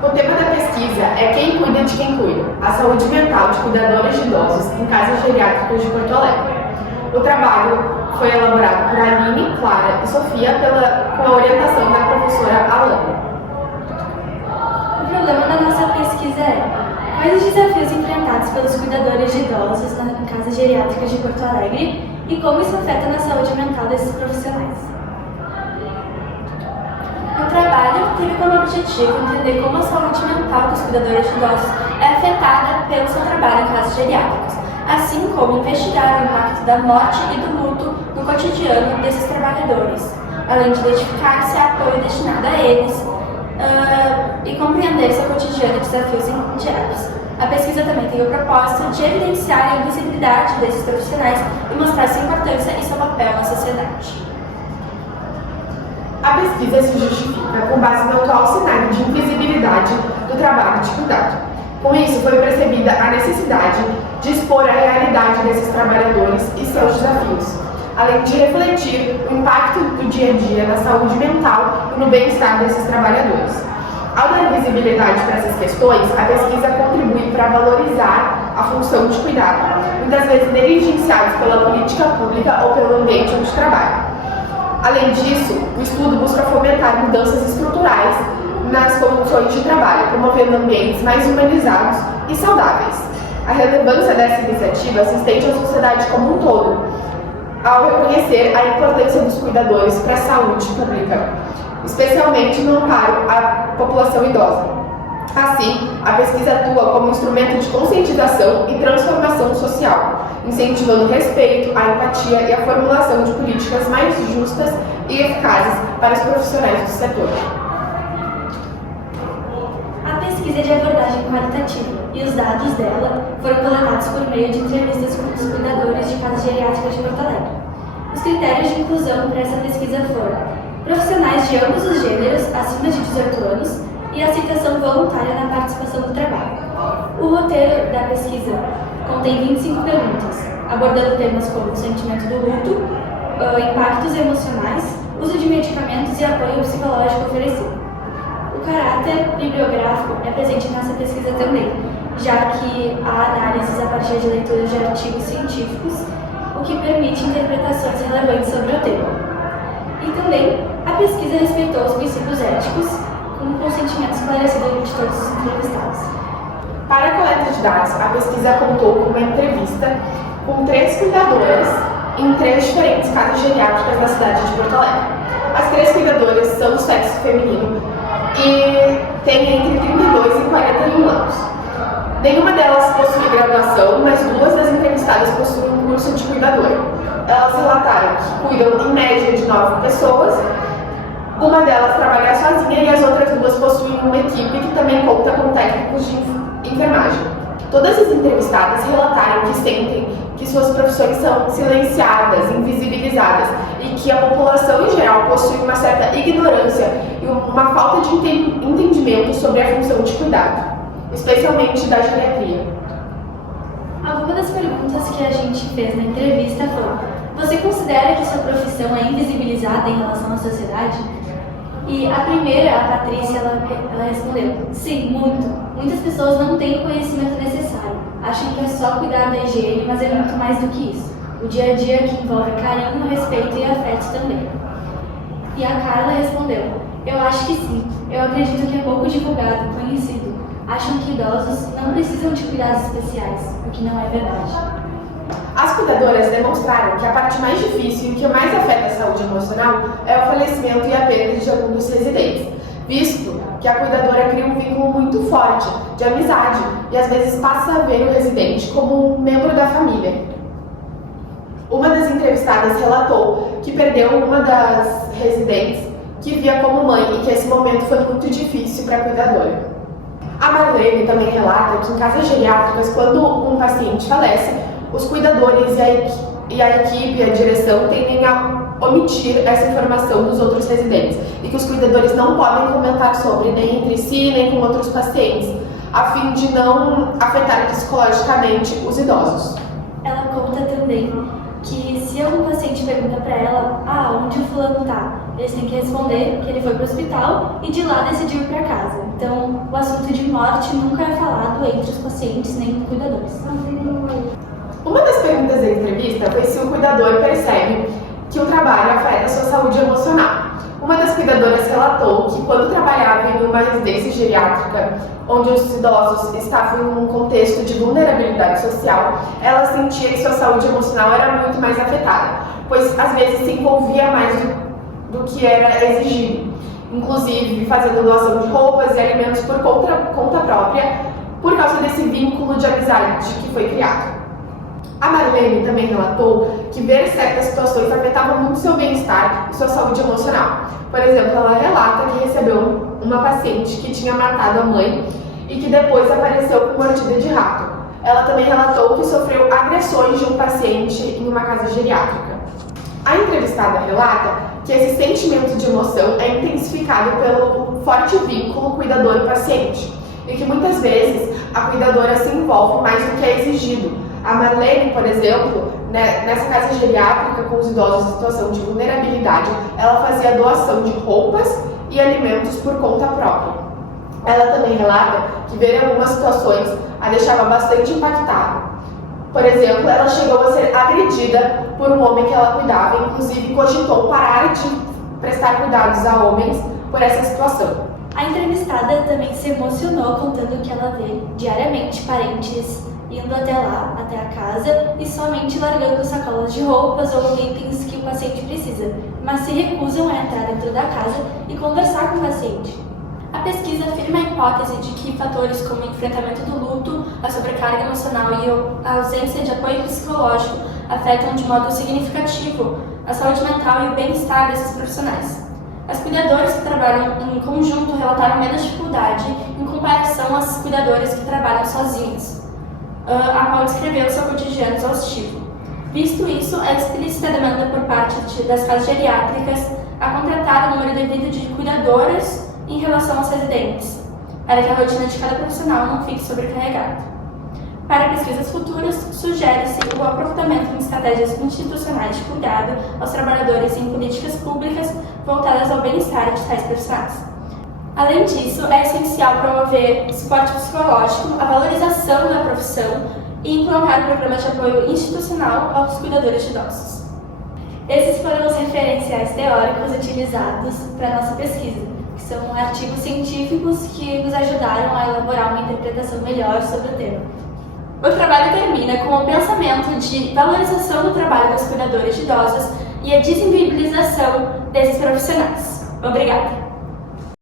O tema da pesquisa é Quem cuida de quem cuida? A saúde mental de cuidadoras de idosos em casas geriátricas de Porto Alegre. O trabalho foi elaborado por Aline, Clara e Sofia com a orientação da professora Alana. O problema da nossa pesquisa é: quais os desafios enfrentados pelos cuidadores de idosos em casas geriátricas de Porto Alegre e como isso afeta na saúde mental desses profissionais? O trabalho teve como objetivo entender como a saúde mental dos cuidadores de idosos é afetada pelo seu trabalho em casas geriátricas, assim como investigar o impacto da morte e do luto no cotidiano desses trabalhadores, além de identificar se há apoio destinado a eles e compreender seu cotidiano e desafios diários. A pesquisa também tem o propósito de evidenciar a invisibilidade desses profissionais e mostrar sua importância e seu papel na sociedade. A pesquisa se justifica com base no atual cenário de invisibilidade do trabalho de cuidado. Com isso, foi percebida a necessidade de expor a realidade desses trabalhadores e seus desafios, além de refletir o impacto do dia a dia na saúde mental e no bem-estar desses trabalhadores. Ao dar visibilidade para essas questões, a pesquisa contribui para valorizar a função de cuidado, muitas vezes negligenciados pela política pública ou pelo ambiente onde trabalha. Além disso, o estudo busca fomentar mudanças estruturais nas condições de trabalho, promovendo ambientes mais humanizados e saudáveis. A relevância dessa iniciativa se estende à sociedade como um todo, ao reconhecer a importância dos cuidadores para a saúde pública, especialmente no amparo à população idosa. Assim, a pesquisa atua como instrumento de conscientização e transformação social, incentivando o respeito, a empatia e a formulação de políticas mais justas e eficazes para os profissionais do setor. A pesquisa é de abordagem qualitativa e os dados dela foram coletados por meio de entrevistas com os cuidadores de casas geriátricas de Porto Alegre. Os critérios de inclusão para essa pesquisa foram profissionais de ambos os gêneros acima de 18 anos e aceitação voluntária na participação do trabalho. O roteiro da pesquisa contém 25 perguntas, abordando temas como o sentimento do luto, impactos emocionais, uso de medicamentos e apoio psicológico oferecido. O caráter bibliográfico é presente nessa pesquisa também, já que há análises a partir de leituras de artigos científicos, o que permite interpretações relevantes sobre o tema. E também, a pesquisa respeitou os princípios éticos, com o consentimento esclarecido de todos os entrevistados. Para a coleta de dados, a pesquisa contou com uma entrevista com 3 cuidadoras em 3 diferentes casas geriátricas da cidade de Porto Alegre. As 3 cuidadoras são do sexo feminino e têm entre 32 e 41 anos. Nenhuma delas possui graduação, mas 2 das entrevistadas possuem um curso de cuidadora. Elas relataram que cuidam em média de 9 pessoas. Uma delas trabalha sozinha e as outras 2 possuem uma equipe que também conta com técnicos de enfermagem. Todas as entrevistadas relataram que sentem que suas profissões são silenciadas, invisibilizadas e que a população em geral possui uma certa ignorância e uma falta de entendimento sobre a função de cuidado, especialmente da geriatria. Algumas das perguntas que a gente fez na entrevista foram: você considera que sua profissão é invisibilizada em relação à sociedade? E a primeira, a Patrícia, ela respondeu: sim, muito. Muitas pessoas não têm o conhecimento necessário. Acham que é só cuidar da higiene, mas é muito mais do que isso. O dia a dia que envolve carinho, respeito e afeto também. E a Carla respondeu: eu acho que sim. Eu acredito que é pouco divulgado, conhecido. Acham que idosos não precisam de cuidados especiais, o que não é verdade. As cuidadoras demonstraram que a parte mais difícil e que mais afeta a saúde emocional é o falecimento e a perda de algum dos residentes, visto que a cuidadora cria um vínculo muito forte de amizade e às vezes passa a ver o residente como um membro da família. Uma das entrevistadas relatou que perdeu uma das residentes que via como mãe e que esse momento foi muito difícil para a cuidadora. A Marlene também relata que em casas geriátricas, quando um paciente falece, os cuidadores e a equipe, a direção, tendem a omitir essa informação dos outros residentes e que os cuidadores não podem comentar sobre, nem entre si, nem com outros pacientes, a fim de não afetar psicologicamente os idosos. Ela conta também que se algum paciente pergunta para ela: onde o fulano tá? Eles têm que responder que ele foi para o hospital e de lá decidiu ir para casa. Então, o assunto de morte nunca é falado entre os pacientes nem os cuidadores. Uma das perguntas da entrevista foi se o cuidador percebe que o trabalho afeta a sua saúde emocional. Uma das cuidadoras relatou que quando trabalhava em uma residência geriátrica, onde os idosos estavam em um contexto de vulnerabilidade social, ela sentia que sua saúde emocional era muito mais afetada, pois às vezes se envolvia mais do que era exigido, inclusive fazendo doação de roupas e alimentos por conta própria, por causa desse vínculo de amizade que foi criado. A Marlene também relatou que ver certas situações afetava muito seu bem-estar e sua saúde emocional. Por exemplo, ela relata que recebeu uma paciente que tinha matado a mãe e que depois apareceu com mordida de rato. Ela também relatou que sofreu agressões de um paciente em uma casa geriátrica. A entrevistada relata que esse sentimento de emoção é intensificado pelo forte vínculo cuidador-paciente e que muitas vezes a cuidadora se envolve mais do que é exigido. A Marlene, por exemplo, nessa casa geriátrica com os idosos em situação de vulnerabilidade, ela fazia doação de roupas e alimentos por conta própria. Ela também relata que ver algumas situações a deixava bastante impactada. Por exemplo, ela chegou a ser agredida por um homem que ela cuidava, inclusive cogitou parar de prestar cuidados a homens por essa situação. A entrevistada também se emocionou contando que ela vê diariamente parentes indo até lá, até a casa, e somente largando sacolas de roupas ou itens que o paciente precisa, mas se recusam a entrar dentro da casa e conversar com o paciente. A pesquisa afirma a hipótese de que fatores como o enfrentamento do luto, a sobrecarga emocional e a ausência de apoio psicológico afetam de modo significativo a saúde mental e o bem-estar desses profissionais. As cuidadoras que trabalham em conjunto relataram menos dificuldade em comparação às cuidadoras que trabalham sozinhas, a qual descreveu seu cotidiano exaustivo. Visto isso, é explícita a demanda por parte das casas geriátricas a contratar o número devido de cuidadoras em relação aos residentes, para que a rotina de cada profissional não fique sobrecarregada. Para pesquisas futuras, sugere-se o aprofundamento em estratégias institucionais de cuidado aos trabalhadores em políticas públicas voltadas ao bem-estar de tais profissionais. Além disso, é essencial promover suporte psicológico, a valorização da profissão e implantar programas de apoio institucional aos cuidadores de idosos. Esses foram os referenciais teóricos utilizados para a nossa pesquisa, que são artigos científicos que nos ajudaram a elaborar uma interpretação melhor sobre o tema. O trabalho termina com o pensamento de valorização do trabalho dos cuidadores de idosos e a desinvibilização desses profissionais. Obrigada!